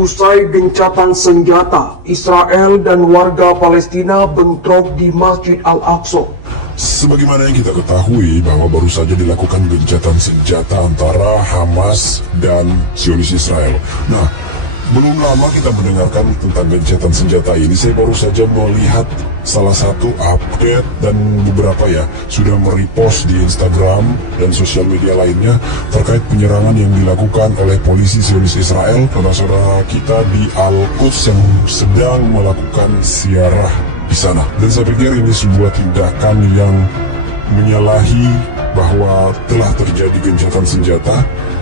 Usai gencatan senjata, Israel dan warga Palestina bentrok di Masjid Al-Aqsa. Sebagaimana yang kita ketahui bahwa baru saja dilakukan gencatan senjata antara Hamas dan Zionis Israel. Nah, belum lama kita mendengarkan tentang gencatan senjata ini. Saya baru saja melihat salah satu update dan beberapa sudah merepost di Instagram dan sosial media lainnya terkait penyerangan yang dilakukan oleh polisi Zionis Israel pada saudara kita di Al-Quds yang sedang melakukan ziarah di sana. Dan saya pikir ini sebuah tindakan yang menyalahi bahwa telah terjadi gencatan senjata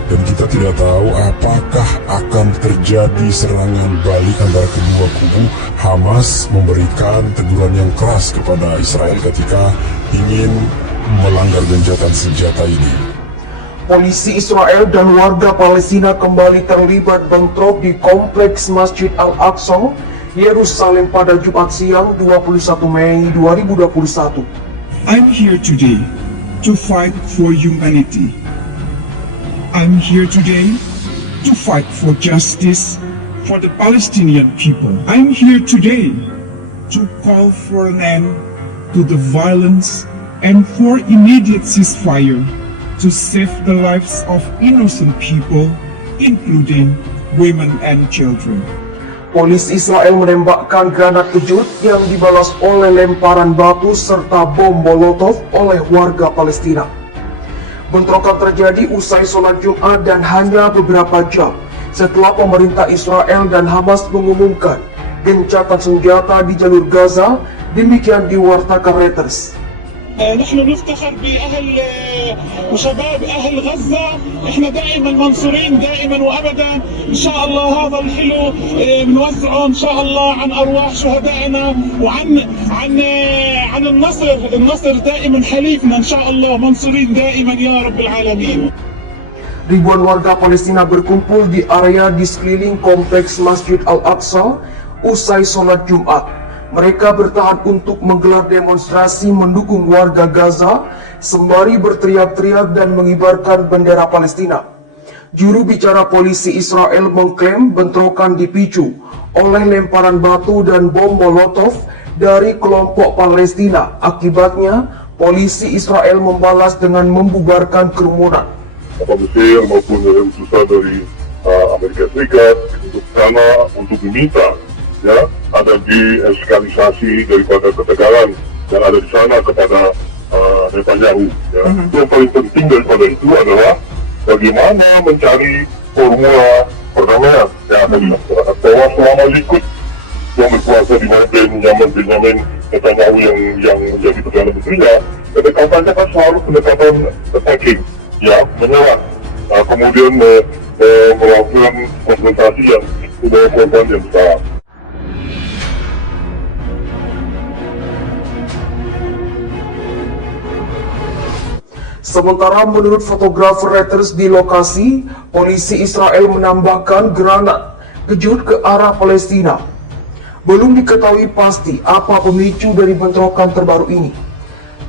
dan kita tidak tahu apakah akan terjadi serangan balik antara kedua kubu. Hamas memberikan teguran yang keras kepada Israel ketika ingin melanggar gencatan senjata ini. Polisi Israel dan warga Palestina kembali terlibat bentrok di kompleks Masjid Al-Aqsa, Yerusalem pada Jumat siang 21 Mei 2021. I'm here today to fight for humanity. I'm here today to fight for justice for the Palestinian people. I'm here today to call for an end to the violence and for immediate ceasefire to save the lives of innocent people, including women and children. Polisi Israel menembakkan granat kejut yang dibalas oleh lemparan batu serta bom Molotov oleh warga Palestina. Bentrokan terjadi usai sholat Jumat dan hanya beberapa jam setelah pemerintah Israel dan Hamas mengumumkan gencatan senjata di jalur Gaza. Demikian diwartakan Reuters. نحن نفتخر بأهل وشباب أهل غزة. إحنا دائما منصورين دائما وأبدا. إن شاء الله هذا الحلو بنوزعه إن شاء الله عن أرواح شهدائنا وعن النصر دائما حليفنا إن شاء الله منصورين دائما يا رب العالمين. Ribuan warga Palestina berkumpul di area di sekeliling kompleks Masjid Al-Aqsa usai sholat Jumat. Mereka bertahan untuk menggelar demonstrasi mendukung warga Gaza sembari berteriak-teriak dan mengibarkan bendera Palestina. Juru bicara polisi Israel mengklaim bentrokan dipicu oleh lemparan batu dan bom Molotov dari kelompok Palestina. Akibatnya, polisi Israel membalas dengan membubarkan kerumunan. Mesir maupun utusan dari Amerika Serikat untuk sana untuk diminta ada deeskalisasi daripada ketegangan yang ada di sana kepada Netanyahu. Itu yang paling penting daripada itu adalah bagaimana mencari formula perdamaian yang akan dilaksanakan. Bahwa selama Likud yang berkuasa di bawah Benjamin Netanyahu yang menjadi Perdana Menterinya, pendekatannya kan selalu pendekatan attacking, menyerang, kemudian melakukan konfrontasi yang membawa korban yang besar. Sementara menurut fotografer Reuters di lokasi, polisi Israel menambahkan granat kejut ke arah Palestina. Belum diketahui pasti apa pemicu dari bentrokan terbaru ini.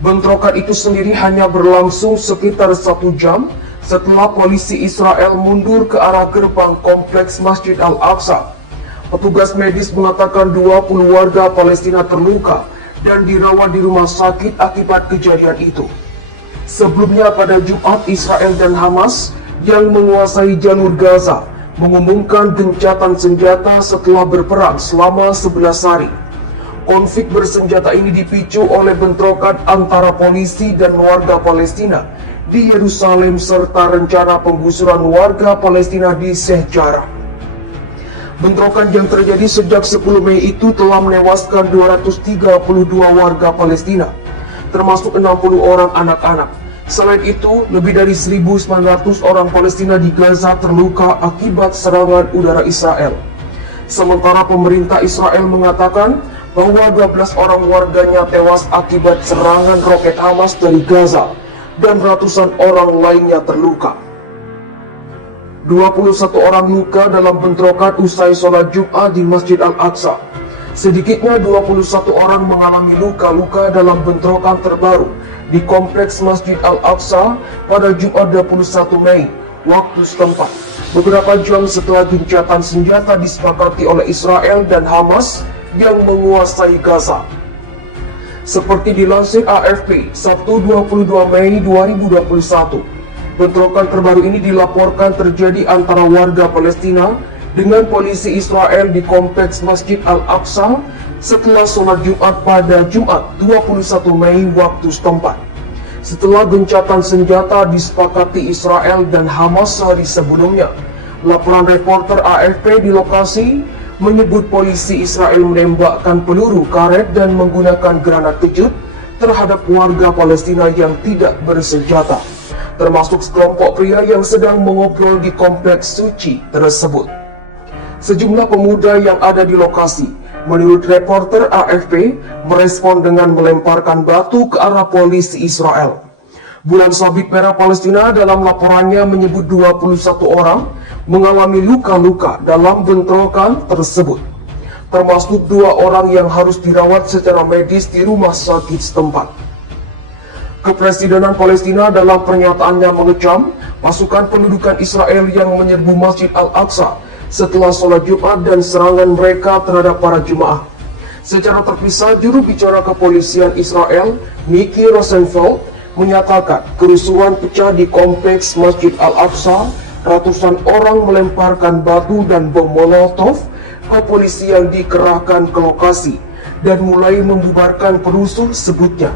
Bentrokan itu sendiri hanya berlangsung sekitar 1 jam setelah polisi Israel mundur ke arah gerbang kompleks Masjid Al-Aqsa. Petugas medis mengatakan 20 warga Palestina terluka dan dirawat di rumah sakit akibat kejadian itu. Sebelumnya pada Jumat, Israel dan Hamas yang menguasai jalur Gaza mengumumkan gencatan senjata setelah berperang selama 11 hari. Konflik bersenjata ini dipicu oleh bentrokan antara polisi dan warga Palestina di Yerusalem serta rencana penggusuran warga Palestina di Sheikh Jarrah. Bentrokan yang terjadi sejak 10 Mei itu telah menewaskan 232 warga Palestina, termasuk 60 orang anak-anak. Selain itu, lebih dari 1.900 orang Palestina di Gaza terluka akibat serangan udara Israel. Sementara pemerintah Israel mengatakan bahwa 12 orang warganya tewas akibat serangan roket Hamas dari Gaza dan ratusan orang lainnya terluka. 21 orang luka dalam bentrokan usai sholat Jumat di Masjid Al-Aqsa. Sedikitnya 21 orang mengalami luka-luka dalam bentrokan terbaru di kompleks Masjid Al-Aqsa pada Jumat 21 Mei waktu setempat. beberapa jam setelah gencatan senjata disepakati oleh Israel dan Hamas yang menguasai Gaza. Seperti dilansir AFP, Sabtu 22 Mei 2021, bentrokan terbaru ini dilaporkan terjadi antara warga Palestina dengan polisi Israel di kompleks Masjid Al-Aqsa setelah sholat Jumat pada Jumat 21 Mei waktu setempat. Setelah gencatan senjata disepakati Israel dan Hamas sehari sebelumnya, laporan reporter AFP di lokasi menyebut polisi Israel menembakkan peluru karet dan menggunakan granat kejut terhadap warga Palestina yang tidak bersenjata, termasuk sekelompok pria yang sedang mengobrol di kompleks suci tersebut. Sejumlah pemuda yang ada di lokasi, menurut reporter AFP, merespon dengan melemparkan batu ke arah polisi Israel. Bulan Sabit Merah Palestina dalam laporannya menyebut 21 orang mengalami luka-luka dalam bentrokan tersebut, termasuk 2 orang yang harus dirawat secara medis di rumah sakit setempat. Kepresidenan Palestina dalam pernyataannya mengecam pasukan pendudukan Israel yang menyerbu Masjid Al-Aqsa setelah sholat Jumat dan serangan mereka terhadap para jemaah. Secara terpisah, juru bicara kepolisian Israel, Miki Rosenfeld, menyatakan kerusuhan pecah di kompleks Masjid Al-Aqsa. Ratusan orang melemparkan batu dan bom molotov ke polisi yang dikerahkan ke lokasi dan mulai membubarkan perusuh sebutnya.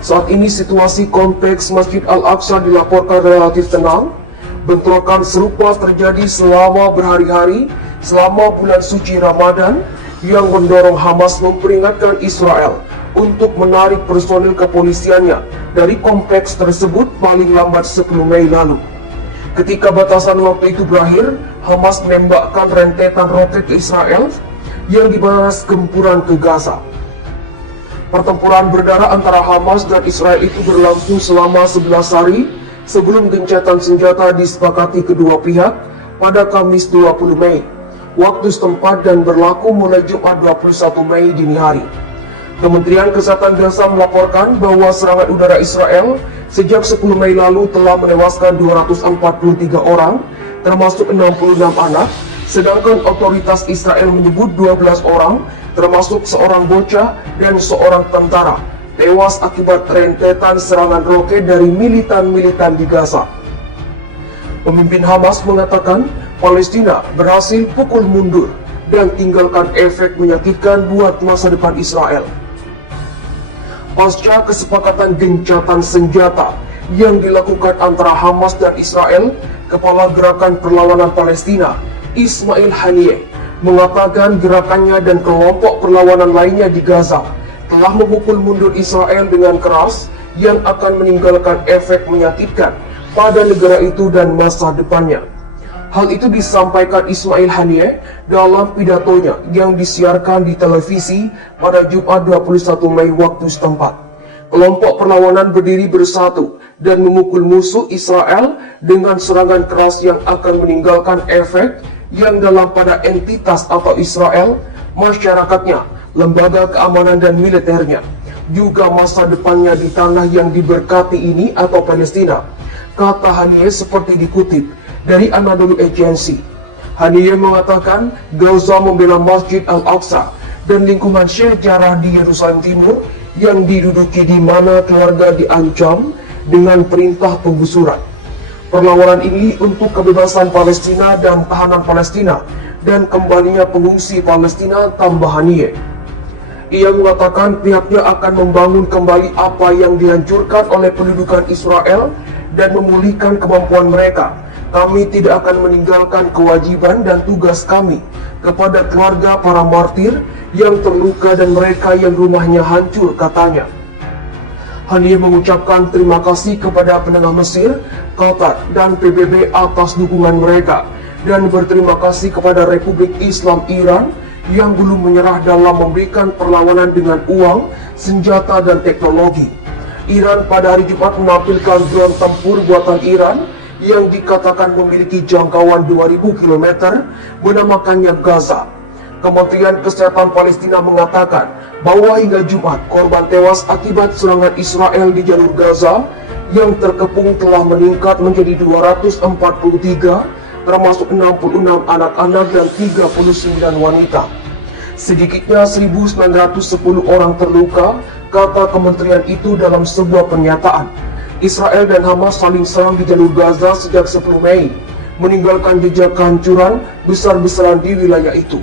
Saat ini situasi kompleks Masjid Al-Aqsa dilaporkan relatif tenang. Bentrokan serupa terjadi selama berhari-hari selama bulan suci Ramadan yang mendorong Hamas memperingatkan Israel untuk menarik personil kepolisiannya dari kompleks tersebut paling lambat 10 Mei lalu. Ketika batasan waktu itu berakhir, Hamas menembakkan rentetan roket ke Israel yang dibalas gempuran ke Gaza. Pertempuran berdarah antara Hamas dan Israel itu berlangsung selama 11 hari sebelum gencatan senjata disepakati kedua pihak pada Kamis 20 Mei, waktu setempat, dan berlaku mulai Jumat 21 Mei dini hari. Kementerian Kesehatan Gaza melaporkan bahwa serangan udara Israel sejak 10 Mei lalu telah menewaskan 243 orang, termasuk 66 anak, sedangkan otoritas Israel menyebut 12 orang, termasuk seorang bocah dan seorang tentara, tewas akibat rentetan serangan roket dari militan-militan di Gaza. Pemimpin Hamas mengatakan Palestina berhasil pukul mundur dan tinggalkan efek menyakitkan buat masa depan Israel. Pasca kesepakatan gencatan senjata yang dilakukan antara Hamas dan Israel, Kepala Gerakan Perlawanan Palestina, Ismail Haniyeh, mengatakan gerakannya dan kelompok perlawanan lainnya di Gaza telah memukul mundur Israel dengan keras yang akan meninggalkan efek menyakitkan pada negara itu dan masa depannya. Hal itu disampaikan Ismail Haniyeh dalam pidatonya yang disiarkan di televisi pada Jumat 21 Mei waktu setempat. Kelompok perlawanan berdiri bersatu dan memukul musuh Israel dengan serangan keras yang akan meninggalkan efek yang dalam pada entitas atau Israel, masyarakatnya, lembaga keamanan dan militernya, juga masa depannya di tanah yang diberkati ini atau Palestina, kata Haniyeh seperti dikutip dari Anadolu Agency. Haniyeh mengatakan Gaza membela Masjid Al-Aqsa dan lingkungan sejarah di Yerusalem Timur yang diduduki di mana keluarga diancam dengan perintah penggusuran. Perlawanan ini untuk kebebasan Palestina dan tahanan Palestina dan kembalinya pengungsi Palestina, tambah Haniyeh. Ia mengatakan pihaknya akan membangun kembali apa yang dihancurkan oleh pendudukan Israel dan memulihkan kemampuan mereka. Kami tidak akan meninggalkan kewajiban dan tugas kami kepada keluarga para martir yang terluka dan mereka yang rumahnya hancur, katanya. Haniyeh mengucapkan terima kasih kepada penengah Mesir, Qatar, dan PBB atas dukungan mereka dan berterima kasih kepada Republik Islam Iran yang belum menyerah dalam memberikan perlawanan dengan uang, senjata, dan teknologi. Iran pada hari Jumat menampilkan drone tempur buatan Iran yang dikatakan memiliki jangkauan 2000 km, menamakannya Gaza. Kementerian Kesehatan Palestina mengatakan bahwa hingga Jumat korban tewas akibat serangan Israel di jalur Gaza yang terkepung telah meningkat menjadi 243, termasuk 66 anak-anak dan 39 wanita. Sedikitnya 1.910 orang terluka, kata kementerian itu dalam sebuah pernyataan. Israel dan Hamas saling serang di jalur Gaza sejak 10 Mei, meninggalkan jejak kehancuran besar-besaran di wilayah itu.